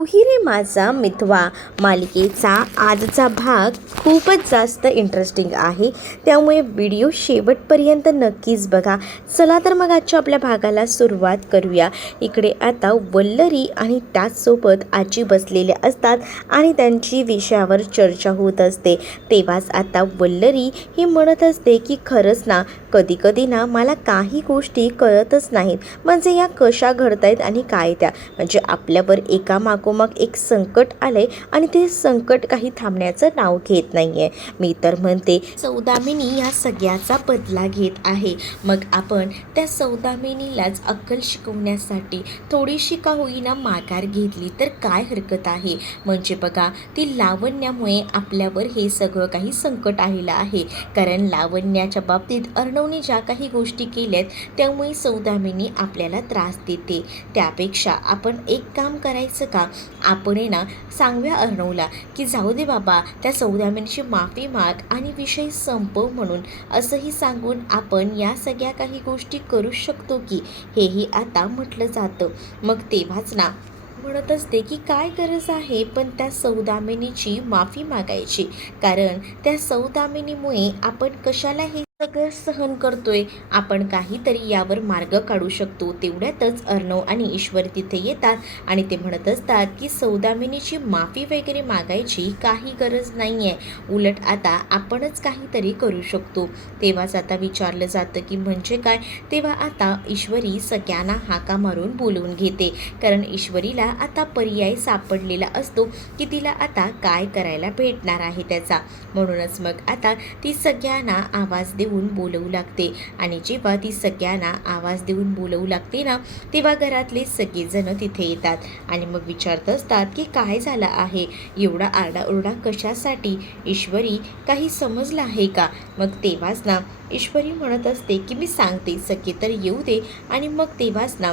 तूही रे माझा मितवा मालिकेचा आजचा भाग खूपच जास्त इंटरेस्टिंग आहे, त्यामुळे व्हिडिओ शेवटपर्यंत नक्कीच बघा. चला तर मग आजच्या आपल्या भागाला सुरुवात करूया. इकडे आता वल्लरी आणि त्याचसोबत आजी बसलेले असतात आणि त्यांची विषयावर चर्चा होत असते. तेव्हाच आता वल्लरी ही म्हणत असते की खरंच ना, कधी कधी ना मला काही गोष्टी कळतच नाहीत, म्हणजे या कशा घडतायत आणि काय त्या, म्हणजे आपल्यावर एकामागोमाग एक संकट आलंय आणि ते संकट काही थांबण्याचं नाव घेत नाहीये. मी तर म्हणते सौदामिनी या सगळ्याचा बदला घेत आहे. मग आपण त्या सौदामिनीलाच अक्कल शिकवण्यासाठी थोडीशी का होईना माघार घेतली तर काय हरकत आहे. म्हणजे बघा, ती लावण्यामुळे आपल्यावर हे सगळं काही संकट आलेलं आहे. कारण लावण्याच्या बाबतीत अर्णवने ज्या काही गोष्टी केल्यात त्यामुळे सौदामिनी आपल्याला त्रास देते. त्यापेक्षा आपण एक काम करायचं का, आपण ना सांगूया अर्णवला की जाऊ दे बाबा, त्या सौदामिनीची माफी माग आणि विषय संपव म्हणून. असंही सांगून आपण या सगळ्या काही गोष्टी करू शकतो की, हेही आता म्हटलं जातं. मग तेव्हाच ना म्हणत असते की काय गरज आहे पण त्या सौदामिनीची माफी मागायची, कारण त्या सौदामिनीमुळे आपण कशाला हे सगळं सहन करतोय. आपण काहीतरी यावर मार्ग काढू शकतो. तेवढ्यातच अर्णव आणि ईश्वर तिथे येतात आणि ते म्हणत असतात की सौदामिनीची माफी वगैरे मागायची काही गरज नाही आहे, उलट आता आपणच काहीतरी करू शकतो. तेव्हाच आता विचारलं जातं की म्हणजे काय. तेव्हा आता ईश्वरी सगळ्यांना हाका मारून बोलवून घेते, कारण ईश्वरीला आता पर्याय सापडलेला असतो की तिला आता काय करायला भेटणार आहे त्याचा. म्हणूनच मग आता ती सगळ्यांना आवाज देऊन बोलवू लागते. आणि जेव्हा ती सगळ्यांना आवाज देऊन बोलवू लागते ना, तेव्हा घरातले सगळेजण तिथे येतात आणि मग विचारत असतात की काय झालं आहे, एवढा आरडाओरडा कशासाठी, ईश्वरी काही समजलं आहे का. मग तेव्हाच ना ईश्वरी म्हणत असते की मी सांगते, सगळे तर येऊ दे. आणि मग तेव्हाच ना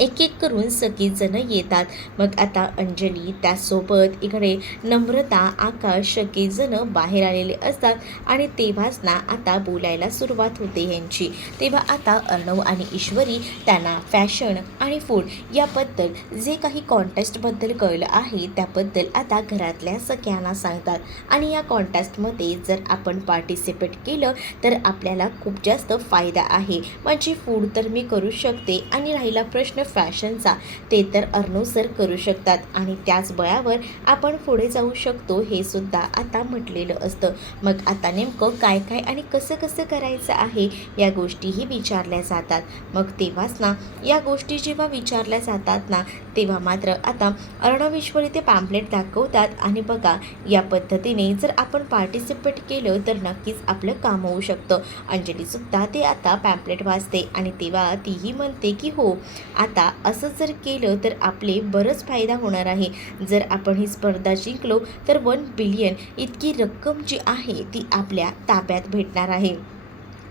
एक एक करून सगळीजण येतात. मग आता अंजली त्यासोबत इकडे नम्रता, आकाश सगळेजण बाहेर आलेले असतात आणि तेव्हाच ना आता बोलायला सुरुवात होते ह्यांची. तेव्हा आता अर्णव आणि ईश्वरी त्यांना फॅशन आणि फूड याबद्दल जे काही कॉन्टेस्टबद्दल कळलं आहे त्याबद्दल आता घरातल्या सगळ्यांना सांगतात. आणि या कॉन्टेस्टमध्ये जर आपण पार्टिसिपेट केलं तर आपल्याला खूप जास्त फायदा आहे. म्हणजे फूड तर मी करू शकते आणि राहिला प्रश्न फॅशनचा, ते तर अर्णव सर करू शकतात आणि त्याच बळावर आपण पुढे जाऊ शकतो, हे सुद्धा आता म्हटलेलं असतं. मग आता नेमकं काय काय आणि कसं कसं करायचं आहे या गोष्टीही विचारल्या जातात. मग तेव्हाच ना या गोष्टी जेव्हा विचारल्या जातात ना, तेव्हा मात्र आता अर्णव ईश्वरी ते पॅम्पलेट दाखवतात आणि बघा, या पद्धतीने जर आपण पार्टिसिपेट केलं तर नक्कीच आपलं काम होऊ शकतं. अंजलीसुद्धा ते आता पॅम्पलेट वाचते आणि तेव्हा तीही म्हणते की हो, आता असं जर केलं तर आपले बरंच फायदा होणार आहे. जर आपण ही स्पर्धा जिंकलो तर 1 बिलियन इतकी रक्कम जी आहे ती आपल्या ताब्यात भेटणार आहे.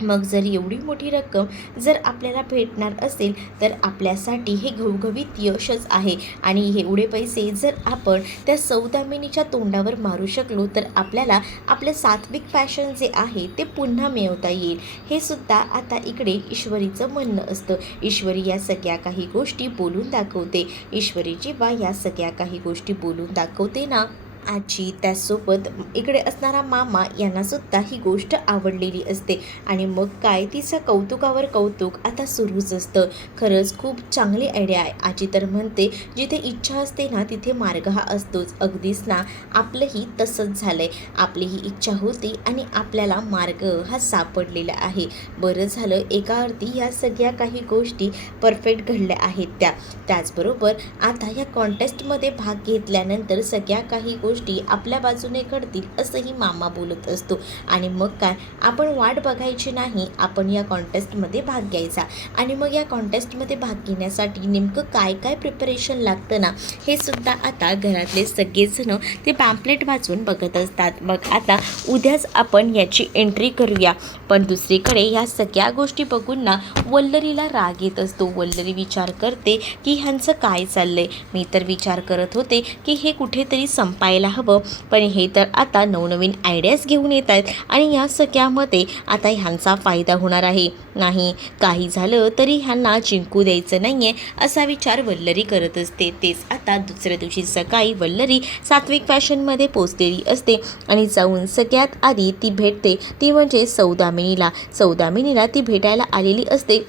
मग जर एवढी मोठी रक्कम जर आपल्याला भेटणार असेल तर आपल्यासाठी हे घवघवीत यशच आहे. आणि एवढे पैसे जर आपण त्या सौदामिनीच्या तोंडावर मारू शकलो तर आपल्याला आपलं सात्विक फॅशन जे आहे ते पुन्हा मिळवता येईल. हे सुद्धा आता इकडे ईश्वरीचं म्हणणं असतं. ईश्वरी या सगळ्या काही गोष्टी बोलून दाखवते. ईश्वरी जेव्हा या सगळ्या काही गोष्टी बोलून दाखवते ना, आजी त्याचसोबत इकडे असणारा मामा यांना सुद्धा ही गोष्ट आवडलेली असते. आणि मग काय, तिचं कौतुकावर कौतुक आता सुरूच असतं. खरंच खूप चांगली आयडिया आहे. आजी तर म्हणते जिथे इच्छा असते ना तिथे मार्ग हा असतोच. अगदीच ना आपलंही तसंच झालंय. आपलीही इच्छा होती आणि आपल्याला मार्ग हा सापडलेला आहे. बरं झालं, एका अर्थी या सगळ्या काही गोष्टी परफेक्ट घडल्या आहेत त्याचबरोबर आता या कॉन्टेस्टमध्ये भाग घेतल्यानंतर सगळ्या काही गोष्टी आपल्या बाजूने घडतील असंही मामा बोलत असतो. आणि मग काय, आपण वाट बघायची नाही, आपण या कॉन्टेस्टमध्ये भाग घ्यायचा. आणि मग या कॉन्टेस्टमध्ये भाग घेण्यासाठी नेमकं काय काय प्रिपरेशन लागतं ना, हे सुद्धा आता घरातले सगळेजण ते पॅम्पलेट वाचून बघत असतात. मग आता उद्याच आपण याची एंट्री करूया. पण दुसरीकडे या सगळ्या गोष्टी बघून ना वल्लरीला राग येत असतो. वल्लरी विचार करते की ह्यांचं काय चाललंय. मी तर विचार करत होते की हे कुठेतरी संपायला करायला हवं, पण हे तर आता नवनवीन आयडियाज घेऊन येत आहेत आणि या सगळ्यामध्ये आता ह्यांचा फायदा होणार आहे. नाही, काही झालं तरी ह्यांना जिंकू द्यायचं नाही आहे असा विचार वल्लरी करत असते. तेच आता दुसऱ्या दिवशी सकाळी वल्लरी सात्विक फॅशनमध्ये पोचलेली असते आणि जाऊन सगळ्यात आधी ती भेटते ती म्हणजे सौदामिनीला ती भेटायला आलेली असते.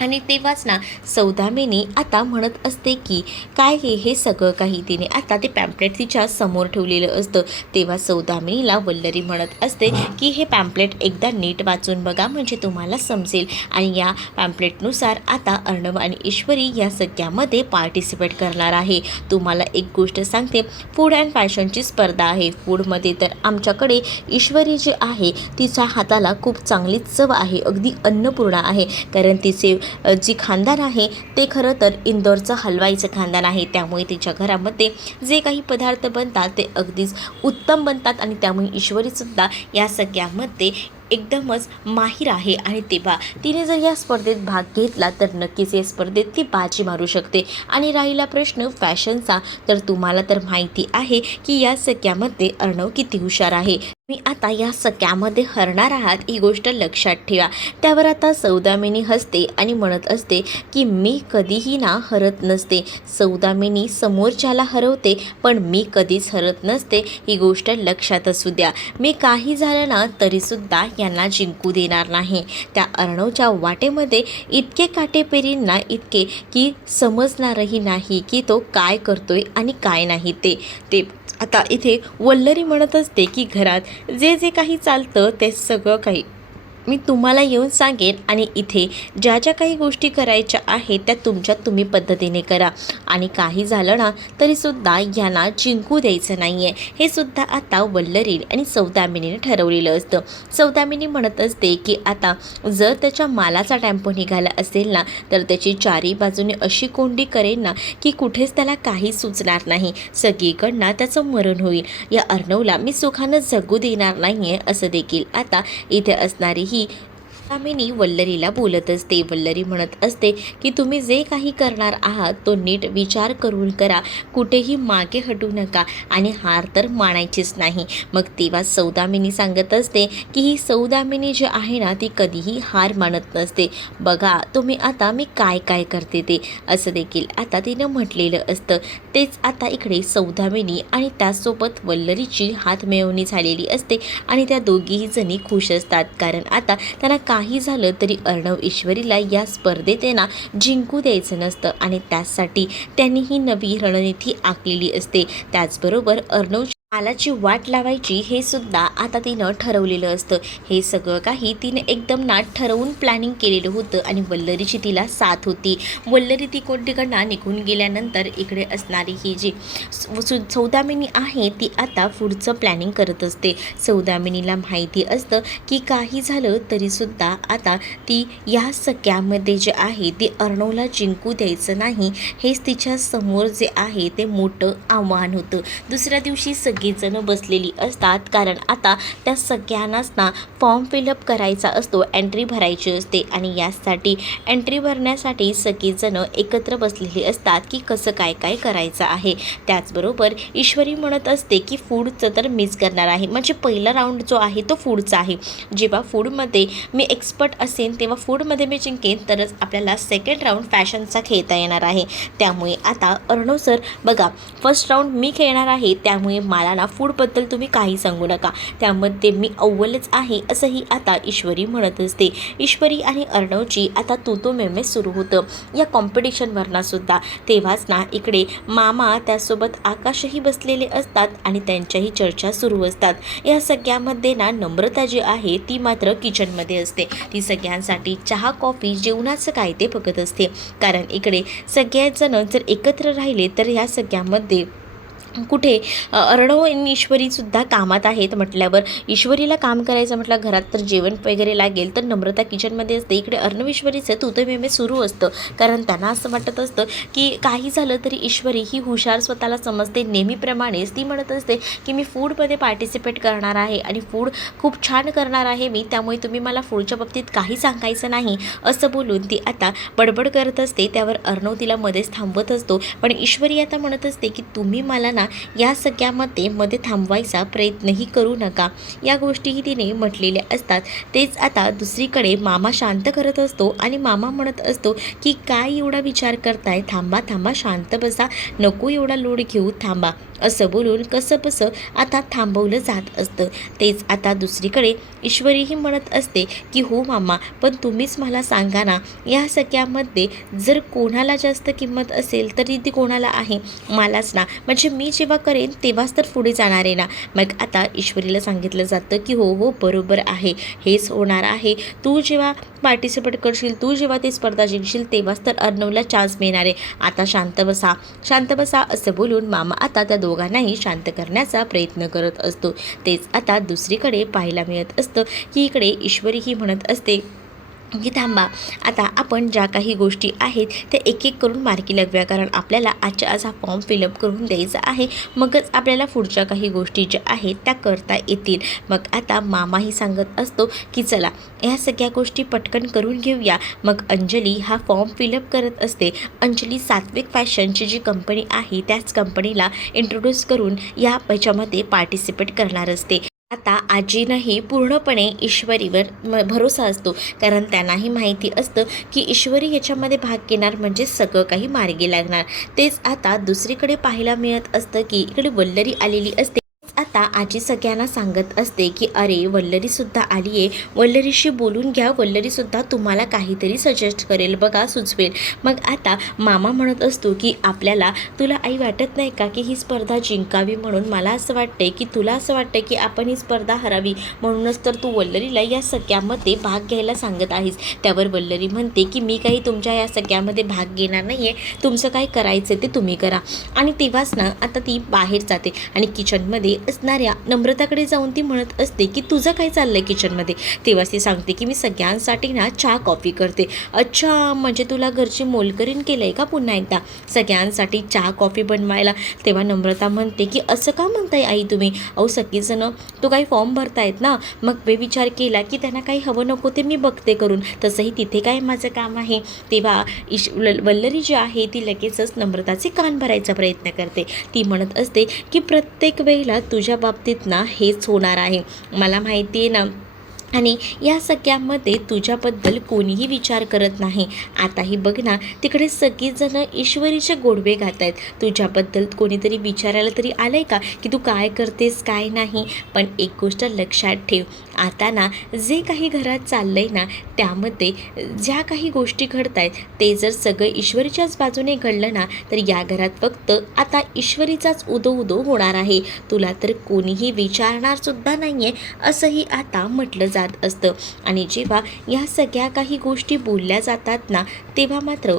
आणि तेव्हाच ना सौदामिनी आता म्हणत असते की काय हे सगळं काही तिने आता ते पॅम्पलेट तिच्या समोर ठेवलेलं असतं. तेव्हा सौदामिनीला वल्लरी म्हणत असते की हे पॅम्पलेट एकदा नीट वाचून बघा म्हणजे तुम्हाला समजेल आणि या पॅम्पलेटनुसार आता अर्णव आणि ईश्वरी या सगळ्यामध्ये पार्टिसिपेट करणार आहे. तुम्हाला एक गोष्ट सांगते, फूड अँड फॅशनची स्पर्धा आहे. फूडमध्ये तर आमच्याकडे ईश्वरी जी आहे तिच्या हाताला खूप चांगली चव आहे, अगदी अन्नपूर्णा आहे, कारण तिचे जी खानदान आहे ते खरं तर इंदोरचं हलवाईचं खानदान आहे. त्यामुळे तिच्या घरामध्ये जे काही पदार्थ बनतात ते अगदीच उत्तम बनतात आणि त्यामुळे ईश्वरीसुद्धा या सगळ्यामध्ये एकदमच माहीर आहे. आणि तेव्हा तिने जर या स्पर्धेत भाग घेतला तर नक्कीच या स्पर्धेत ती बाजी मारू शकते. आणि राहिला प्रश्न फॅशनचा, तर तुम्हाला तर माहिती आहे की या सगळ्यामध्ये अर्णव किती हुशार आहे. मी आता या सगळ्यामध्ये हरणार आहात ही गोष्ट लक्षात ठेवा. त्यावर आता सौदामिनी हसते आणि म्हणत असते की मी कधीही ना हरत नसते. सौदामिनी समोरच्याला हरवते पण मी कधीच हरत नसते, ही गोष्ट लक्षात असू द्या. मी काही झालं ना तरीसुद्धा यांना जिंकू देणार नाही. त्या अर्णवच्या वाटेमध्ये इतके काटेपेरींना इतके की समजणारही नाही की तो काय करतोय आणि काय नाही ते आता इथे वल्लरी म्हणत असते की घरात जे काही चालतं ते सगळं काही मी तुम्हाला येऊन सांगेन आणि इथे ज्या काही गोष्टी करायच्या आहेत त्या तुम्ही पद्धतीने करा आणि काही झालं ना तरीसुद्धा यांना जिंकू द्यायचं नाही आहे. हे सुद्धा आता वल्लरी आणि सौदामिनीने ठरवलेलं असतं. सौदामिनी म्हणत असते की आता जर त्याच्या मालाचा टेम्पो निघाला असेल ना तर त्याची चारी बाजूने अशी कोंडी करेन ना की कुठेच त्याला काही सुचणार नाही, सगळीकडनं त्याचं मरण होईल. या अर्णवला मी सुखानं जगू देणार नाही आहे असं देखील आता इथे असणारी सौदामिनी वल्लरीला बोलत असते. वल्लरी म्हणत असते की तुम्ही जे काही करणार आहात तो नीट विचार करून करा, कुठेही मागे हटू नका आणि हार तर मानायचीच नाही. मग तेव्हा सौदामिनी सांगत असते की ही सौदामिनी जी आहे ना ती कधीही हार मानत नसते. बघा तुम्ही आता मी काय काय करते ते, असं देखील आता तिनं म्हटलेलं असतं. तेच आता इकडे सौदामिनी आणि त्यासोबत वल्लरीची हातमिळवणी झालेली असते आणि त्या दोघीही जणी खुश असतात, कारण आता त्यांना काही झालं तरी अर्णव ईश्वरीला या स्पर्धेत ना जिंकू द्यायचं नसतं आणि त्यासाठी त्यांनी ही नवी रणनीती आखलेली असते. त्याचबरोबर अर्णव मालाची वाट लावायची हे सुद्धा आता तिनं ठरवलेलं असतं. हे सगळं काही तिने एकदम ना ठरवून प्लॅनिंग केलेलं होतं आणि वल्लरीची तिला साथ होती. वल्लरी ती कोणतीकडनं निघून गेल्यानंतर इकडे असणारी ही जी सौदामिनी आहे ती आता पुढचं प्लॅनिंग करत असते. सौदामिनीला माहिती असतं की काही झालं तरीसुद्धा आता ती या सगळ्यामध्ये जे आहे ती अर्णवला जिंकू द्यायचं नाही, हेच तिच्या समोर जे आहे ते मोठं आव्हान होतं. दुसऱ्या दिवशी सगळीजणं बसलेली असतात, कारण आता त्या सगळ्यांनाच ना फॉर्म फिलअप करायचा असतो, एंट्री भरायची असते आणि यासाठी एंट्री भरण्यासाठी सगळीजणं एकत्र बसलेली असतात की कसं काय काय करायचं आहे. त्याचबरोबर ईश्वरी म्हणत असते की फूडचं तर मीच करणार आहे, म्हणजे पहिला राऊंड जो आहे तो फूडचा आहे. जेव्हा फूडमध्ये मी एक्सपर्ट असेन तेव्हा फूडमध्ये मी जिंकेन तरच आपल्याला सेकंड राऊंड फॅशनचा खेळता येणार आहे. त्यामुळे आता अर्णव सर बघा फर्स्ट राऊंड मी खेळणार आहे, त्यामुळे मला ना फूडबद्दल तुम्ही काही सांगू नका, त्यामध्ये मी अव्वलच आहे असंही आता ईश्वरी म्हणत असते. ईश्वरी आणि अर्णवची आता तू मेमे सुरू होतं या कॉम्पिटिशनवरनं सुद्धा. तेव्हाच ना इकडे मामा त्यासोबत आकाशही बसलेले असतात आणि त्यांच्याही चर्चा सुरू असतात. या सगळ्यामध्ये ना नम्रता जी आहे ती मात्र किचनमध्ये असते. ती सगळ्यांसाठी चहा कॉफी जेवणाचं काय ते बघत असते, कारण इकडे सगळेजण जर एकत्र राहिले तर या सगळ्यामध्ये कुठे अर्णव आणि ईश्वरीसुद्धा कामात आहेत म्हटल्यावर ईश्वरीला काम करायचं म्हटलं घरात तर जेवण वगैरे लागेल, तर नम्रता किचनमध्ये असते. इकडे अर्णव ईश्वरीचं तू मेमे सुरू असतं, कारण त्यांना असं वाटत असतं की काही झालं तरी ईश्वरी ही हुशार स्वतःला समजते. नेहमीप्रमाणेच ती म्हणत असते की मी फूडमध्ये पार्टिसिपेट करणार आहे आणि फूड खूप छान करणार आहे मी, त्यामुळे तुम्ही मला फूडच्या बाबतीत काही सांगायचं नाही असं बोलून ती आता बडबड करत असते. त्यावर अर्णव तिला मध्येच थांबवत असतो, पण ईश्वरी आता म्हणत असते की तुम्ही मला ना या सगळ्यामध्ये मध्ये थांबवायचा प्रयत्नही करू नका, या गोष्टीही तिने म्हटलेल्या असतात. तेच आता दुसरीकडे मामा शांत करत असतो आणि मामा म्हणत असतो की काय एवढा विचार करताय, थांबा थांबा, शांत बसा, नको एवढा लोड घेऊ, थांबा, असं बोलून कसंबसं आता थांबवलं जात असतं. तेच आता दुसरीकडे ईश्वरीही म्हणत असते की हो मामा, पण तुम्हीच मला सांगा ना, या सगळ्यामध्ये जर कोणाला जास्त किंमत असेल तरी ती कोणाला आहे, मलाच ना, म्हणजे मी जेव्हा करेन तेव्हाच तर पुढे जाणार आहे ना. मग आता ईश्वरीला सांगितलं जातं की हो हो बरोबर आहे, हेच होणार आहे, तू जेव्हा पार्टिसिपेट करशील, तू जेव्हा ती स्पर्धा जिंकशील तेव्हाच तर अर्णवला चान्स मिळणार आहे, आता शांत बसा, शांत बसा, असं बोलून मामा आता त्या दोघांनाही शांत करण्याचा प्रयत्न करत असतो. तेच आता दुसरीकडे पाहायला मिळत असतं की इकडे ईश्वरी ही म्हणत असते की थांबा, आता आपण ज्या काही गोष्टी आहेत त्या एक एक करून मार्गी लागूया, कारण आपल्याला आजच्या आज हा फॉर्म फिलअप करून द्यायचा आहे, मगच आपल्याला पुढच्या काही गोष्टी ज्या आहेत त्या करता येतील. मग आता मामाही सांगत असतो की चला ह्या सगळ्या गोष्टी पटकन करून घेऊया. मग अंजली हा फॉर्म फिलअप करत असते. अंजली सात्विक फॅशनची जी कंपनी आहे त्याच कंपनीला इंट्रोड्यूस करून या याच्यामध्ये पार्टिसिपेट करणार असते. आता आजीनंही पूर्णपणे ईश्वरीवर भरोसा असतो, कारण त्यांनाही माहिती असतं की ईश्वरी याच्यामध्ये भाग घेणार म्हणजे सगळं काही मार्गी लागणार. तेच आता दुसरीकडे पाहायला मिळत असतं की इकडे वल्लरी आलेली असते. आता आजी सगळ्यांना सांगत असते की अरे वल्लरीसुद्धा आली आहे, वल्लरीशी बोलून घ्या, वल्लरीसुद्धा तुम्हाला काहीतरी सजेस्ट करेल बघा, सुचवेल. मग आता मामा म्हणत असतो की आपल्याला, तुला आई वाटत नाही का की ही स्पर्धा जिंकावी म्हणून, मला असं वाटतंय की तुला असं वाटतंय की आपण ही स्पर्धा हरावी, म्हणूनच तर तू वल्लरीला या सगळ्यामध्ये भाग घ्यायला सांगत आहेस. त्यावर वल्लरी म्हणते की मी काही तुमच्या या सगळ्यामध्ये भाग घेणार नाही आहे, तुमचं काय करायचं ते तुम्ही करा. आणि तेव्हाच ना आता ती बाहेर जाते आणि किचनमध्ये असणाऱ्या नम्रताकडे जाऊन ती म्हणत असते की तुझं काय चाललंय किचनमध्ये. तेव्हाच ती सांगते की मी सगळ्यांसाठी ना चहा कॉफी करते. अच्छा, म्हणजे तुला घरची मोलकरीण केलं आहे का पुन्हा एकदा सगळ्यांसाठी चहा कॉफी बनवायला. तेव्हा नम्रता म्हणते की असं का म्हणताय आई तुम्ही, अहो सगळीजणं तो काही फॉर्म भरतायत ना, मग विचार केला की त्यांना काही हवं नको ते मी बघते करून, तसंही तिथे काय माझं काम आहे. तेव्हा वल्लरी जी आहे ती लगेचच नम्रताचे कान भरायचा प्रयत्न करते. ती म्हणत असते की प्रत्येक वेळेला तुझ्या बाबतीत ना हेच होणार आहे, मला माहिती आहे ना, आणि या सगळ्यामध्ये तुझ्याबद्दल कोणीही विचार करत नाही. आताही बघ ना, तिकडे सगळीजणं ईश्वरीचे गोडवे घात आहेत, तुझ्याबद्दल कोणीतरी विचारायला तरी आलं आहे का की तू काय करतेस काय नाही. पण एक गोष्ट लक्षात ठेव, आता ना जे काही घरात चाललं आहे ना त्यामध्ये ज्या काही गोष्टी घडत आहेत ते जर सगळं ईश्वरीच्याच बाजूने घडलं ना तर या घरात फक्त आता ईश्वरीचाच उदो उदो होणार आहे, तुला तर कोणीही विचारणारसुद्धा नाही आहे, असंही आता म्हटलं जात असतं. आणि जेव्हा या सगळ्या काही गोष्टी बोलल्या जातात ना तेव्हा मात्र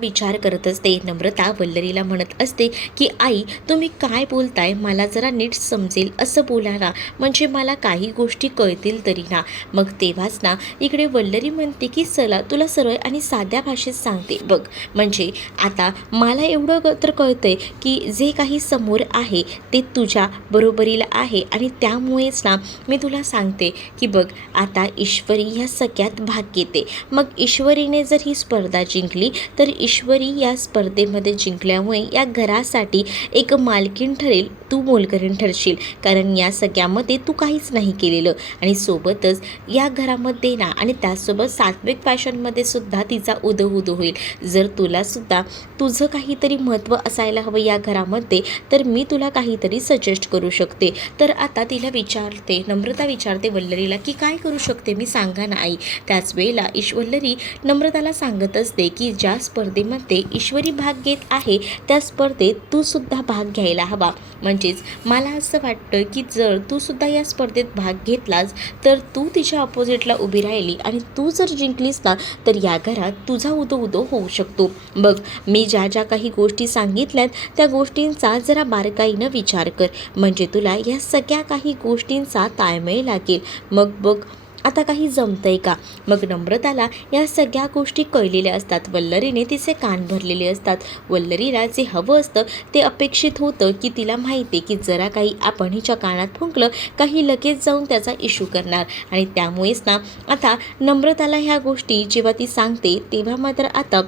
विचार करत असते. नम्रता वल्लरीला म्हणत असते की आई तुम्ही काय बोलताय, मला जरा नीट समजेल असं बोला ना, म्हणजे मला काही गोष्टी कळतील तरी ना. मग तेव्हाच ना इकडे वल्लरी म्हणते की चला तुला सरळ आणि साध्या भाषेत सांगते बघ, म्हणजे आता मला एवढं तर कळतंय की जे काही समोर आहे ते तुझ्या बरोबरीला आहे, आणि त्यामुळेच ना मी तुला सांगते की बघ आता ईश्वरी ह्या सगळ्यात भाग घेते. मग ईश्वरीने जर ही स्पर्धा जिंकली तर ईश्वरी या स्पर्धेमध्ये जिंकल्यामुळे या घरासाठी एक मालकीण ठरेल, तू मोलकरीण ठरशील, कारण या सगळ्यामध्ये तू काहीच नाही केलेलं. आणि सोबतच या घरामध्ये ना आणि त्याचसोबत सात्विक फॅशनमध्ये सुद्धा तिचा उदो होईल. जर तुलासुद्धा तुझं काहीतरी महत्त्व असायला हवं या घरामध्ये तर मी तुला काहीतरी सजेस्ट करू शकते. तर आता तिला विचारते, नम्रता विचारते वल्लरीला की काय करू शकते मी, सांगा ना आई. त्याच वेळेला वल्लरी नम्रताला सांगत असते की ज्या स्पर्धेमध्ये ईश्वरी भाग घेत आहे त्या स्पर्धेत तू सुद्धा भाग घ्यायला हवा. म्हणजेच मला असं वाटतं की जर तू सुद्धा या स्पर्धेत भाग घेतलास तर तू तिच्या अपोजिटला उभी राहिली आणि तू जर जिंकलीस ना तर या घरात तुझा उदो होऊ शकतो. बघ मी ज्या ज्या काही गोष्टी सांगितल्यात त्या गोष्टींचा जरा बारकाईनं विचार कर, म्हणजे तुला या सगळ्या काही गोष्टींचा ताळमेळ लागेल. मग बघ आता काही जमतंय का. मग नम्रताला या सगळ्या गोष्टी कळलेल्या असतात, वल्लरीने तिचे कान भरलेले असतात. वल्लरीला जे हवं असतं ते अपेक्षित होतं की तिला माहिती आहे की जरा काही आपण हिच्या कानात फुंकलं काही लगेच जाऊन त्याचा इश्यू करणार, आणि त्यामुळेच ना आता नम्रताला ह्या गोष्टी जेव्हा ती सांगते तेव्हा मात्र आता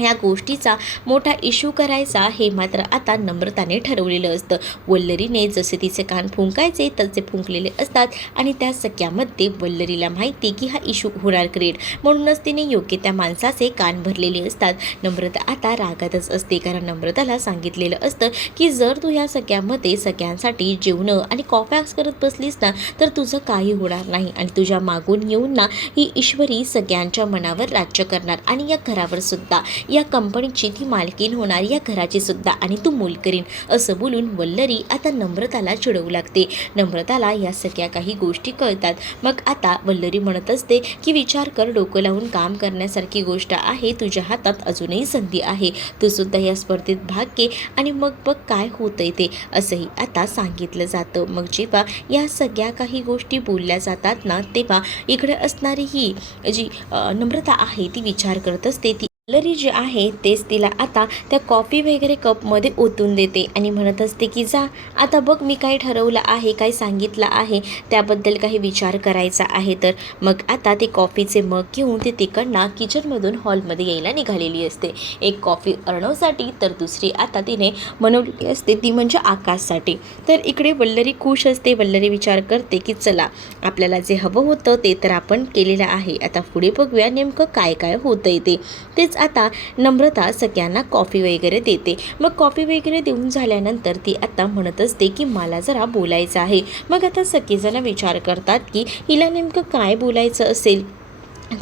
या गोष्टीचा मोठा इश्यू करायचा हे मात्र आता नम्रताने ठरवलेलं असतं. वल्लरीने जसे तिचे कान फुंकायचे तसे फुंकलेले असतात आणि त्या सख्यामध्ये वल्लरीला माहिती की हा इश्यू होणार क्रिएट, म्हणूनच तिने योग्य त्या माणसाचे कान भरलेले असतात. नम्रता आता रागातच असते, कारण नम्रताला सांगितलेलं असतं की जर तू ह्या सगळ्यामध्ये सगळ्यांसाठी जेवणं आणि कॉफॅक्स करत बसलीस ना तर तुझं काही होणार नाही आणि तुझ्या मागून येऊन ना ही ईश्वरी सगळ्यांच्या मनावर राज्य करणार आणि या घरावर सुद्धा, या कंपनीची ती मालकीन होणार, या घराची सुद्धा, आणि तू मोलकरीन, असं बोलून वल्लरी आता नम्रताला चिडवू लागते. नम्रताला या सगळ्या काही गोष्टी कळतात. मग आता वल्लरी म्हणत असते की विचार कर, डोकं लावून काम करण्यासारखी गोष्ट आहे, तुझ्या हातात अजूनही संधी आहे, तू सुद्धा या स्पर्धेत भाग घे आणि मग बघ काय होतंय ते, असंही आता सांगितलं जातं. मग जेव्हा या सगळ्या काही गोष्टी बोलल्या जातात ना तेव्हा इकडे असणारी ही जी नम्रता आहे ती विचार करत असते. ती वल्लरी जे आहे तेच तिला आता त्या कॉफी वगैरे कपमध्ये ओतून देते आणि म्हणत असते की जा आता बघ मी काय ठरवलं आहे, काय सांगितलं आहे, त्याबद्दल काही विचार करायचा आहे तर. मग आता ते कॉफीचे मग घेऊन ते तिकडनं किचनमधून हॉलमध्ये यायला निघालेली असते. एक कॉफी अर्णवसाठी तर दुसरी आता तिने बनवलेली असते ती म्हणजे आकाशसाठी. तर इकडे वल्लरी खुश असते. वल्लरी विचार करते की चला आपल्याला जे हवं होतं ते तर आपण केलेलं आहे, आता पुढे बघूया नेमकं काय काय होतंय ते. तेच आता नम्रता सगळ्यांना कॉफी वगैरे देते. मग कॉफी वगैरे देऊन झाल्यानंतर ती आता म्हणत असते की मला जरा बोलायचं आहे. मग आता सगळेजण विचार करतात की हिला नेमकं काय बोलायचं असेल.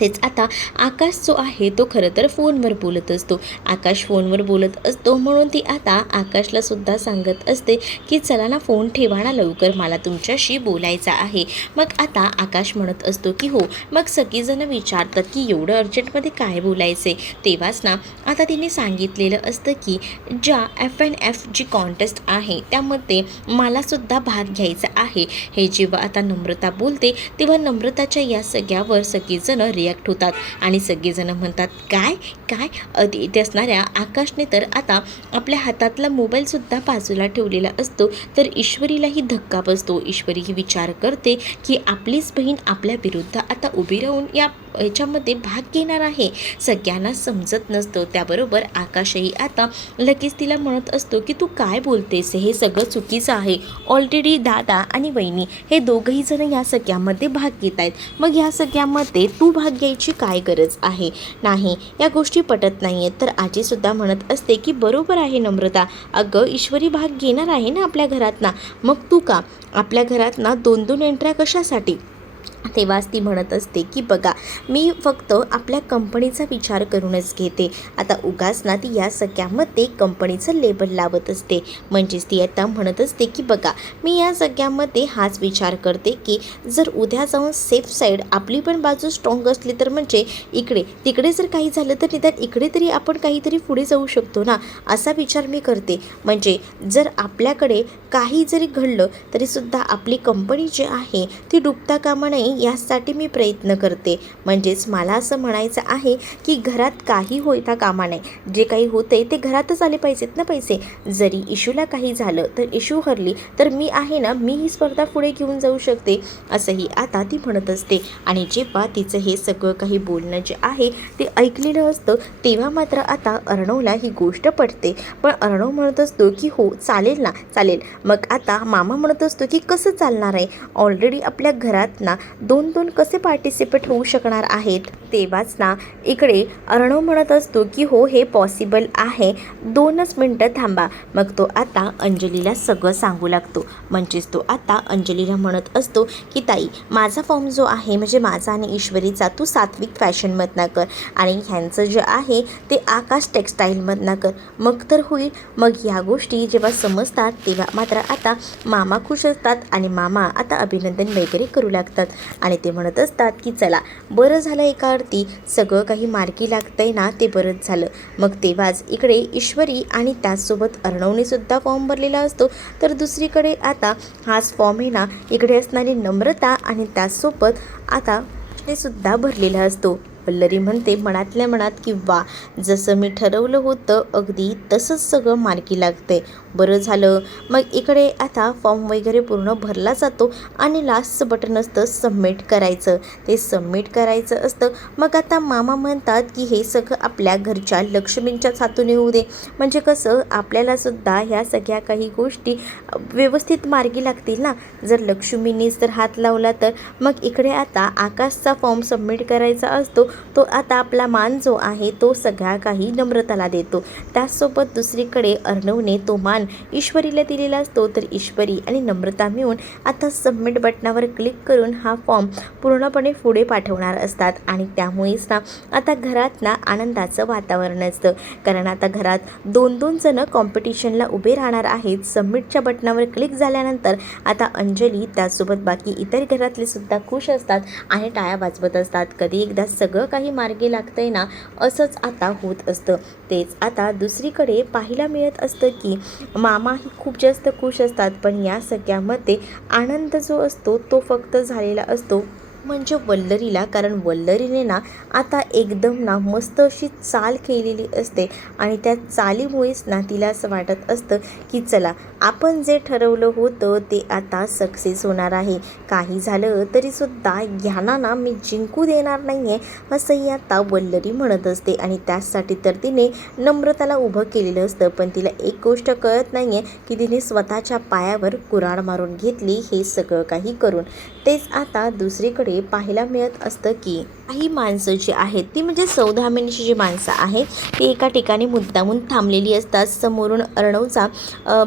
तेच आता आकाश जो आहे तो खरं तर फोनवर बोलत असतो. आकाश फोनवर बोलत असतो म्हणून ती आता आकाशला सुद्धा सांगत असते की चला ना फोन ठेवा ना लवकर, मला तुमच्याशी बोलायचं आहे. मग आता आकाश म्हणत असतो की हो. मग सगळीजणं विचारतात की एवढं अर्जंटमध्ये काय बोलायचे. तेव्हाच ना आता तिने सांगितलेलं असतं की ज्या FNF जी कॉन्टेस्ट आहे त्यामध्ये मलासुद्धा भाग घ्यायचा आहे. हे जेव्हा आता नम्रता बोलते तेव्हा नम्रताच्या या सगळ्यावर सगळीजणं रिॲक्ट होतात आणि सगळेजण म्हणतात काय काय ते असणाऱ्या आकाशने तर आता आपल्या हातातला मोबाईलसुद्धा बाजूला ठेवलेला असतो. तर ईश्वरीलाही धक्का बसतो. ईश्वरी ही विचार करते की आपलीच बहीण आपल्या विरुद्ध आता उभी राहून याच्यामध्ये भाग घेणार आहे. सगळ्यांना समजत नसतं. त्याबरोबर आकाशही आता लगेच तिला म्हणत असतो की तू काय बोलतेस, हे सगळं चुकीचं आहे. ऑलरेडी दादा आणि वहिनी हे दोघंही जण या सगळ्यामध्ये भाग घेत आहेत, मग या सगळ्यामध्ये तू भाग घ्यायची काय गरज आहे. नाही, या गोष्टी पटत नाही आहेत. तर आजीसुद्धा म्हणत असते की बरोबर आहे नम्रता, अगं ईश्वरी भाग घेणार आहे ना आपल्या घरात ना, मग तू का आपल्या घरात ना 2-2 एंट्र्या कशासाठी. तेव्हाच ती म्हणत असते की बघा मी फक्त आपल्या कंपनीचा विचार करूनच घेते. आता उगाच ना ती या सगळ्यामध्ये कंपनीचं लेबल लावत असते. म्हणजेच ती आता म्हणत असते की बघा मी या सगळ्यामध्ये हाच विचार करते की जर उद्या जाऊन सेफ साईड आपली पण बाजू स्ट्रॉंग असली तर म्हणजे इकडे तिकडे जर काही झालं तर निदान इकडे तरी आपण काहीतरी पुढे जाऊ शकतो ना, असा विचार मी करते. म्हणजे जर आपल्याकडे काही जरी घडलं तरीसुद्धा आपली कंपनी जी आहे ती डुबता कामा नये यासाठी मी प्रयत्न करते. म्हणजेच मला असं म्हणायचं आहे की घरात काही होता कामा नये, जे काही होते ते घरातच आले पाहिजेत ना पैसे. जरी इशूला काही झालं तर इशू हरली तर मी आहे ना, मी ही स्पर्धा पुढे घेऊन जाऊ शकते, असंही आता ती म्हणत असते. आणि जेव्हा तिचं हे सगळं काही बोलणं जे आहे ते ऐकलेलं असतं तेव्हा मात्र आता अर्णवला ही गोष्ट पटते. पण अर्णव म्हणत असतो की हो चालेल ना चालेल. मग आता मामा म्हणत असतो की कसं चालणार आहे, ऑलरेडी आपल्या घरात ना 2-2 कसे पार्टिसिपेट होऊ शकणार आहेत. तेव्हाच ना इकडे अर्णव म्हणत असतो की हो हे पॉसिबल आहे, 2च मिनटं थांबा. मग तो आता अंजलीला सगळं सांगू लागतो. म्हणजेच तो आता अंजलीला म्हणत असतो की ताई माझा फॉर्म जो आहे म्हणजे माझा आणि ईश्वरीचा तू सात्विक फॅशनमधनं कर आणि ह्यांचं जे आहे ते आकाश टेक्स्टाईलमधनं कर, मग तर होईल. मग या गोष्टी जेव्हा समजतात तेव्हा मात्र आता मामा खुश असतात आणि मामा आता अभिनंदन वगैरे करू लागतात. आणि ते म्हणत असतात की चला बरं झालं, एका अर्थी सगळं काही मार्गी लागतंय ना ते बरंच झालं. मग तेव्हाच इकडे ईश्वरी आणि त्याचसोबत अर्णवने सुद्धा फॉर्म भरलेला असतो. तर दुसरीकडे आता हाच फॉर्म आहे ना इकडे असणारी नम्रता आणि त्याचसोबत आता ते सुद्धा भरलेला असतो. वल्लरी म्हणते मनातल्या मनात की वा, जसं मी ठरवलं होतं अगदी तसंच सगळं मार्गी लागते. बरं झालं. मग इकडे आता फॉर्म वगैरे पूर्ण भरला जातो आणि लास्टचं बटन असतं सबमिट करायचं. ते सबमिट करायचं असतं. मग आता मामा म्हणतात की हे सगळं आपल्या घरच्या लक्ष्मींच्याच हातून येऊ दे, म्हणजे कसं आपल्यालासुद्धा ह्या सगळ्या काही गोष्टी व्यवस्थित मार्गी लागतील ना. जर लक्ष्मींनीच जर हात लावला तर. मग इकडे आता आकाशचा फॉर्म सबमिट करायचा असतो. तो आता आपला मान जो आहे तो सगळा काही नम्रताला देतो. त्याचसोबत दुसरीकडे अर्णवने तो मान ईश्वरीला दिलेला असतो. तर ईश्वरी आणि नम्रता मिळून आता सबमिट बटनावर क्लिक करून हा फॉर्म पूर्णपणे पुढे पाठवणार असतात. आणि त्यामुळेच ना आता घरात ना आनंदाचं वातावरण असतं, कारण आता घरात 2-2 जणं कॉम्पिटिशनला उभे राहणार आहेत. सबमिटच्या बटनावर क्लिक झाल्यानंतर आता अंजली त्याचसोबत बाकी इतर घरातले सुद्धा खुश असतात आणि टाळ्या वाजवत असतात. कधी एकदा सगळं काही मार्गी लागतंय ना, असंच आता होत असतं. तेच आता दुसरीकडे पाहायला मिळत असतं की मामाही खूप जास्त खुश असतात, पण या सगळ्यामध्ये आनंद जो असतो तो फक्त झालेला असतो म्हणजे वल्लरीला. कारण वल्लरीने ना आता एकदम ना मस्त अशी चाल केलेली असते आणि त्या चालीमुळेच ना तिला असं वाटत असतं की चला, आपण जे ठरवलं होतं ते आता सक्सेस होणार आहे. काही झालं तरीसुद्धा ह्यांना ना मी जिंकू देणार नाही आहे, असंही आता वल्लरी म्हणत असते. आणि त्याचसाठी तर तिने नम्रताला उभं केलेलं असतं. पण तिला एक गोष्ट कळत नाही आहे की तिने स्वतःच्या पायावर कुऱ्हाड मारून घेतली हे सगळं काही करून. तेच आता दुसरीकडे पाहायला मिळत असतं की काही माणसं जी आहेत ती म्हणजे सौदामिनीची जी माणसं आहेत ती एका ठिकाणी मुद्दामून थांबलेली असतात. समोरून अर्णवचा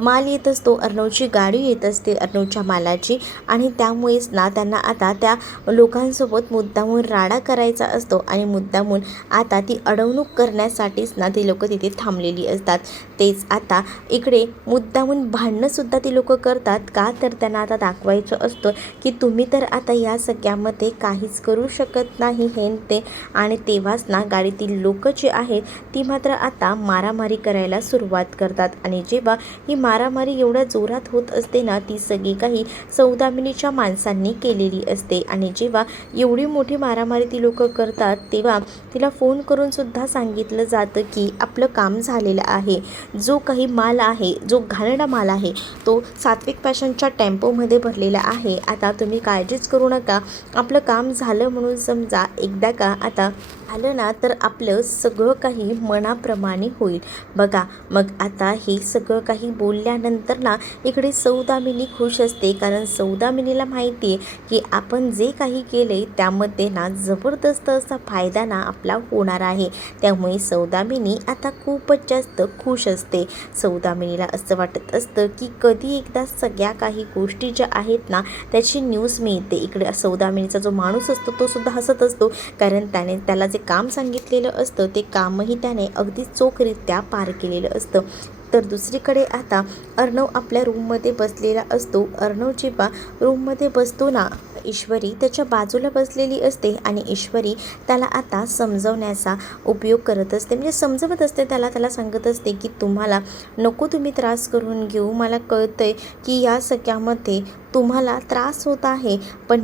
माल येत असतो, अर्णवची गाडी येत असते अर्णवच्या मालाची. आणि त्यामुळेच ना त्यांना आता त्या लोकांसोबत मुद्दामून राडा करायचा असतो आणि मुद्दामून आता ती अडवणूक करण्यासाठीच ना ती लोकं तिथे थांबलेली असतात. तेच आता इकडे मुद्दामून भांडणंसुद्धा ती लोकं करतात. का तर त्यांना आता दाखवायचं असतं की तुम्ही तर आता या सगळ्यामध्ये काहीच करू शकत नाही हे ते. आणि तेव्हाच ना गाडीतील लोकं जी आहेत ती मात्र आता मारामारी करायला सुरुवात करतात. आणि जेव्हा ही मारामारी एवढ्या जोरात होत असते ना, ती सगळी काही सौदामिनीच्या माणसांनी केलेली असते. आणि जेव्हा एवढी मोठी मारामारी ती लोकं करतात तेव्हा तिला फोन करून सुद्धा सांगितलं जातं की आपलं काम झालेलं आहे. जो काही माल आहे, जो घाणेरडा माल आहे तो सात्विक फॅशनच्या टेम्पोमध्ये भरलेला आहे. आता तुम्ही काळजीच करू नका, आपलं काम झालं म्हणून समजा. एकदा का आता आलं ना तर आपलं सगळं काही मनाप्रमाणे होईल. बघा, मग आता हे सगळं काही बोलल्यानंतर ना इकडे सौदामिनी खुश असते, कारण सौदामिनीला माहिती आहे की आपण जे काही केले त्यामध्ये ना जबरदस्त असा फायदा ना आपला होणार आहे. त्यामुळे सौदामिनी आता खूपच जास्त खुश असते. सौदामिनीला असं वाटत असतं की कधी एकदा सगळ्या काही गोष्टी ज्या आहेत ना त्याची न्यूज मिळते. इकडे सौदामिनीचा जो माणूस असतो तो सुद्धा हसत असतो, कारण त्याला जे काम सांगितलेलं असतं ते कामही त्याने अगदी चोखरित्या पार केलेलं असतं. तर दुसरीकडे आता अर्णव आपल्या रूममध्ये बसलेला असतो. अर्णव जेव्हा रूममध्ये बसतो ना, ईश्वरी त्याच्या बाजूला बसलेली असते आणि ईश्वरी त्याला आता समजवण्याचा उपयोग करत असते, म्हणजे समजवत असते त्याला सांगत असते की तुम्हाला नको तुम्ही त्रास करून घेऊ. मला कळतंय की या सगळ्यामध्ये तुम्हाला त्रास होत आहे, पण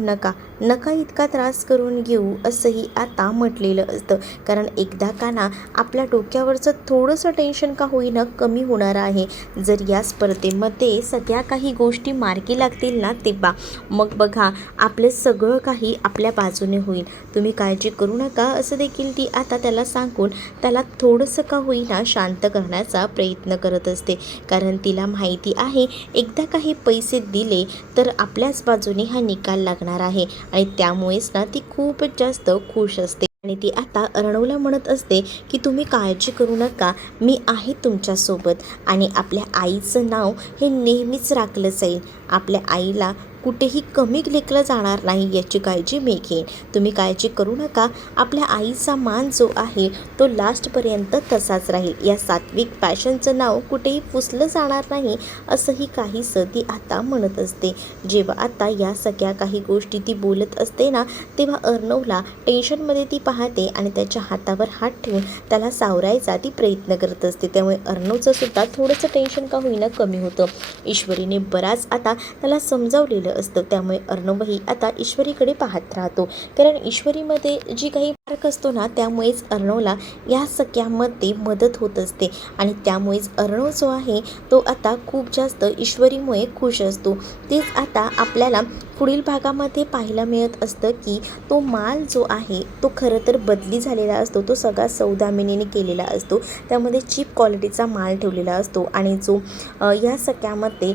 नका इतका त्रास करून घेऊ, असंही आता म्हटलेलं असतं. कारण एकदा का ना आपल्या डोक्यावरचं थोडंसं टेन्शन का होईना कमी होणार आहे. जर या स्पर्धेमध्ये सगळ्या काही गोष्टी मार्गी लागतील ना तेव्हा मग बघा आपलं सगळं काही आपल्या बाजूने होईल. तुम्ही काळजी करू नका, असं देखील ती आता त्याला सांगून त्याला थोडंसं का होईना शांत करण्याचा प्रयत्न करत असते. कारण तिला माहिती आहे एकदा काही पैसे दिले तर आपल्याच बाजूने हा निकाल लागणार आहे. आणि त्यामुळेच ना ती खूपच जास्त खुश असते. आणि ती आता अर्णवला म्हणत असते की तुम्ही काळजी करू नका, मी आहे तुमच्यासोबत. आणि आपल्या आईचं नाव हे नेहमीच राखलं जाईल. आपल्या आईला कुठेही कमी लेखलं जाणार नाही याची काळजी मी घेईन. तुम्ही काळजी करू नका, आपल्या आईचा मान जो आहे तो लास्टपर्यंत तसाच राहील. या सात्विक फॅशनचं नाव कुठेही पुसलं जाणार नाही, असंही काहीसं ती आता म्हणत असते. जेव्हा आता या सगळ्या काही गोष्टी ती बोलत असते ना तेव्हा अर्णवला टेन्शनमध्ये ती पाहते आणि त्याच्या हातावर हात ठेवून त्याला सावरायचा ती प्रयत्न करत असते. त्यामुळे अर्णवचं सुद्धा थोडंसं टेन्शन का होईना कमी होतं. ईश्वरीने बराच आता त्याला समजावलेलं केलेलं असतं. त्यामुळे अर्णवही आता ईश्वरीकडे पाहत राहतो, कारण ईश्वरीमध्ये जी काही फरक असतो ना, त्यामुळेच अर्णवला या सगळ्यामध्ये मदत होत असते आणि त्यामुळेच अर्णव जो आहे तो आता खूप जास्त ईश्वरीमुळे खुश असतो. तेच आता आपल्याला पुढील भागामध्ये पाहायला मिळत असतं की तो माल जो आहे तो खरं तर बदली झालेला असतो. तो सगळा सौदामिनीने केलेला असतो. त्यामध्ये चीप क्वालिटीचा माल ठेवलेला असतो आणि जो या सगळ्यामध्ये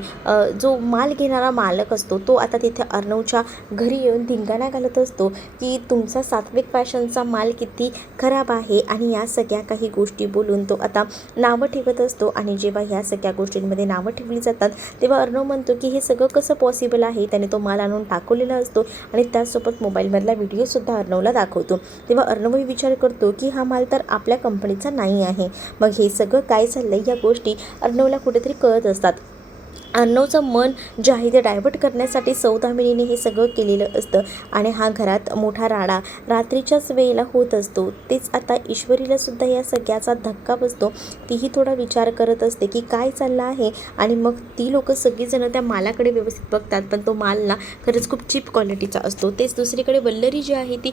जो माल घेणारा मालक असतो तो आता तिथे अर्णवच्या घरी येऊन धिंगाणा घालत असतो की तुमचा सात्विक फॅशनचा माल किती खराब आहे आणि या सगळ्या काही गोष्टी बोलून तो आता नावं ठेवत असतो. आणि जेव्हा ह्या सगळ्या गोष्टींमध्ये नावं ठेवली जातात तेव्हा अर्णव म्हणतो की हे सगळं कसं पॉसिबल आहे. त्याने तो माल आणून टाकवलेला असतो आणि त्याचसोबत मोबाईलमधला व्हिडिओसुद्धा अर्णवला दाखवतो. तेव्हा अर्णवही विचार करतो की हा माल तर आपल्या कंपनीचा नाही आहे. मग हे सगळं काय चाललं या गोष्टी अर्णवला कुठेतरी कळत असतात. अर्णवचं मन जे आहे ते डायव्हर्ट करण्यासाठी सौदामिनीने हे सगळं केलेलं असतं आणि हा घरात मोठा राडा रात्रीच्याच वेळेला होत असतो. तेच आता ईश्वरीलासुद्धा या सगळ्याचा धक्का बसतो. तीही थोडा विचार करत असते की काय चाललं आहे आणि मग ती लोकं सगळीजणं त्या मालाकडे व्यवस्थित बघतात, पण तो माल ना खरंच खूप चीप क्वालिटीचा असतो. तेच दुसरीकडे वल्लरी जी आहे ती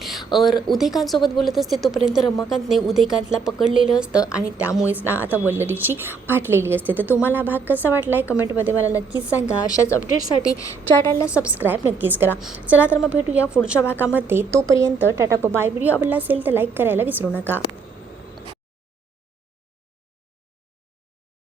उदयकांतसोबत बोलत असते, तोपर्यंत रमाकांतने उदयकांतला पकडलेलं असतं आणि त्यामुळेच ना आता वल्लरीची फाटलेली असते. तर तुम्हाला हा भाग कसा वाटला आहे कमेंटमध्ये मला नक्कीच सांगा. अशाच अपडेट्ससाठी चॅनलला सबस्क्राईब नक्कीच करा. चला तर मग भेटूया पुढच्या भागामध्ये. तोपर्यंत टाटा बाय. व्हिडिओ आवडला असेल तर लाईक करायला विसरू नका.